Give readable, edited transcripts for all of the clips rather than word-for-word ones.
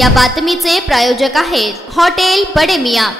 या बातमीचे प्रायोजक आहेत हॉटेल बडे मियाँ।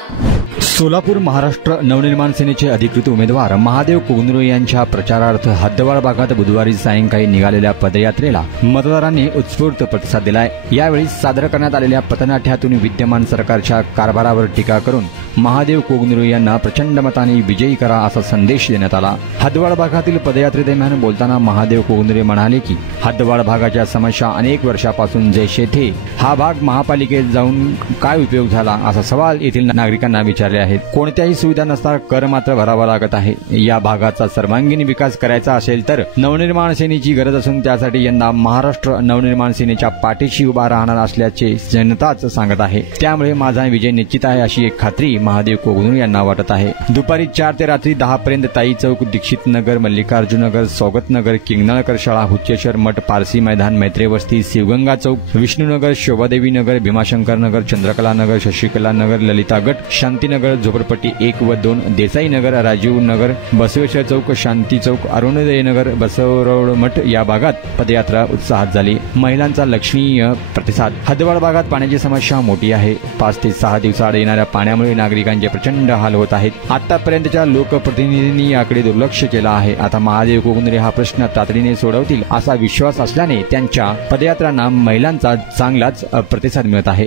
सोलापूर महाराष्ट्र नवनिर्माण सेनेचे अधिकृत उमेदवार महादेव कोगनुरे यांच्या प्रचारार्थ हद्दवाड भागात बुधवारी सायंकाळी निघालेल्या पदयात्रेला मतदारांनी उत्स्फूर्त प्रतिसाद दिलाय। यावेळी सादर करण्यात आलेल्या पथनाट्यातून विद्यमान सरकारच्या कारभारावर टीका करून महादेव कोगनुरे यांना प्रचंड मताने विजयी करा असा संदेश देण्यात आला। हद्दवाड भागातील पदयात्रेदरम्यान बोलताना महादेव कोगनुरे म्हणाले की हद्दवाड भागाच्या समस्या अनेक वर्षापासून जैसे थे हा भाग महापालिकेत जाऊन काय उपयोग झाला असा सवाल येथील नागरिकांना विचारले आहेत। कोणत्याही सुविधा नसता कर मात्र भरावा लागत आहे। या भागाचा सर्वांगीण विकास करायचा असेल तर नवनिर्माण सेनेची गरज असून त्यासाठी यंदा महाराष्ट्र नवनिर्माण सेनेच्या पाठीशी उभा राहणार असल्याचे जनताच सांगत आहे। त्यामुळे माझा विजय निश्चित आहे अशी एक खात्री महादेव कोगनुरे यांना वाटत आहे। दुपारी 4 ते रात्री 10 पर्यंत ताई चौक, दीक्षित नगर, मल्लिकार्जुन नगर, स्वागत नगर, किंगनळकर शाळा, हुच्चेश्वर मठ, पारसी मैदान, मैत्री वस्ती, शिवगंगा चौक, विष्णुनगर, शोभादेवी नगर, भीमाशंकर नगर, चंद्रकला नगर, शशिकला नगर, ललिता गट, शांतीनगर, झोपडपट्टी 1 व 2, देसाई नगर, राजीव नगर, बसवेश्वर चौक, शांती चौक, अरुणोदय नगर, बसवरोड मठ या भागात पदयात्रा उत्साहात झाली। महिलांचा लक्षणीय प्रतिसाद। हद्दवाड भागात पाण्याची समस्या मोठी आहे। 5 ते 6 दिवसाआड येणाऱ्या पाण्यामुळे नागरिकांचे प्रचंड हाल होत आहेत। आतापर्यंतच्या लोकप्रतिनिधींनी याकडे दुर्लक्ष केलं आहे। आता महादेव कोगनुरे हा प्रश्न तातडीने सोडवतील असा विश्वास असल्याने त्यांच्या पदयात्रांना महिलांचा चांगलाच प्रतिसाद मिळत आहे।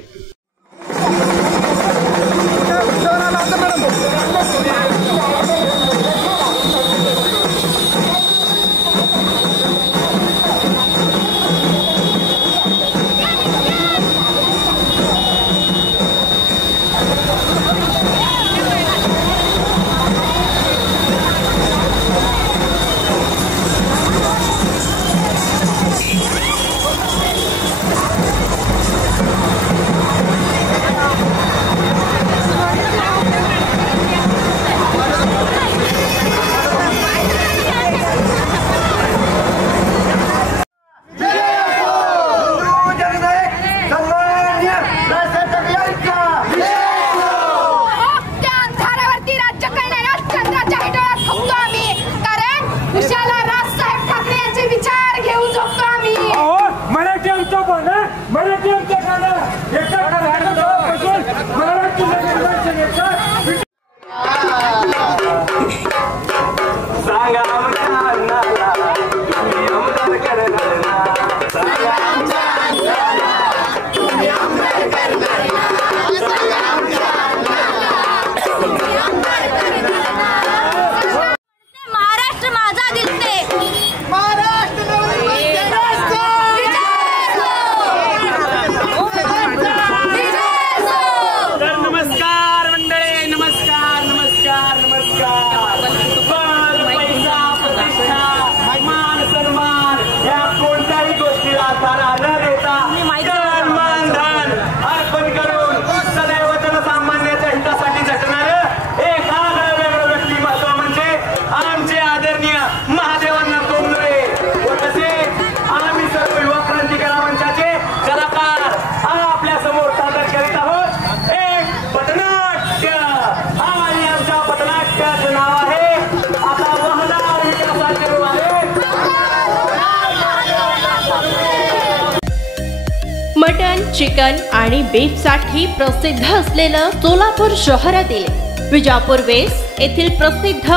मटन, चिकन आणि बीफ साठी प्रसिद्ध असलेलं सोलापूर शहरातील विजापूर वेस्ट येथील प्रसिद्ध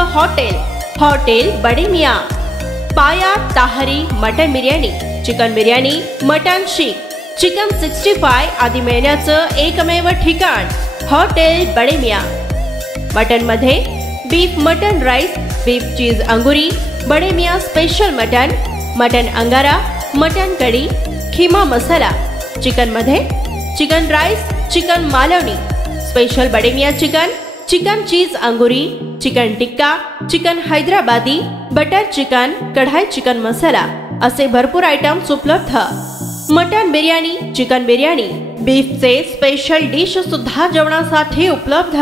hotel Bade Miyan. Paya, tahri, mutton biryani, chicken biryani, mutton seekh, chicken 65 आदी मिळण्याचं एकमेव ठिकाण हॉटेल बडे मियाँ। मटन मध्ये beef mutton rice, beef cheese अंगुरी, बडे मियाँ स्पेशल मटन अंगारा, मटन कढी, खीमा मसाला। चिकन मध्ये chicken rice, chicken Malvani, special Bade Miyan chicken cheese अंगुरी, chicken tikka, chicken Hyderabadi, butter chicken, kadai chicken masala असे भरपूर आयटम्स उपलब्ध। मटन बिर्याणी, चिकन बिर्याणी, बीफचे स्पेशल डिश सुद्धा जेवणासाठी उपलब्ध।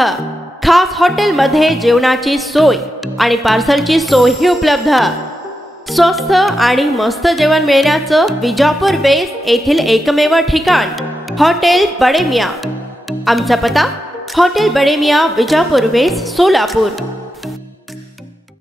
खास हॉटेल मध्ये जेवणाची सोय आणि पार्सलची सोयही उपलब्ध। स्वस्त आणि मस्त जेवण मिळण्याचं विजापूर वेस्ट येथील एकमेव ठिकाण हॉटेल बडे मियाँ। आमचा पत्ता हॉटेल बडे मियाँ, विजापूर वेस्ट, सोलापूर।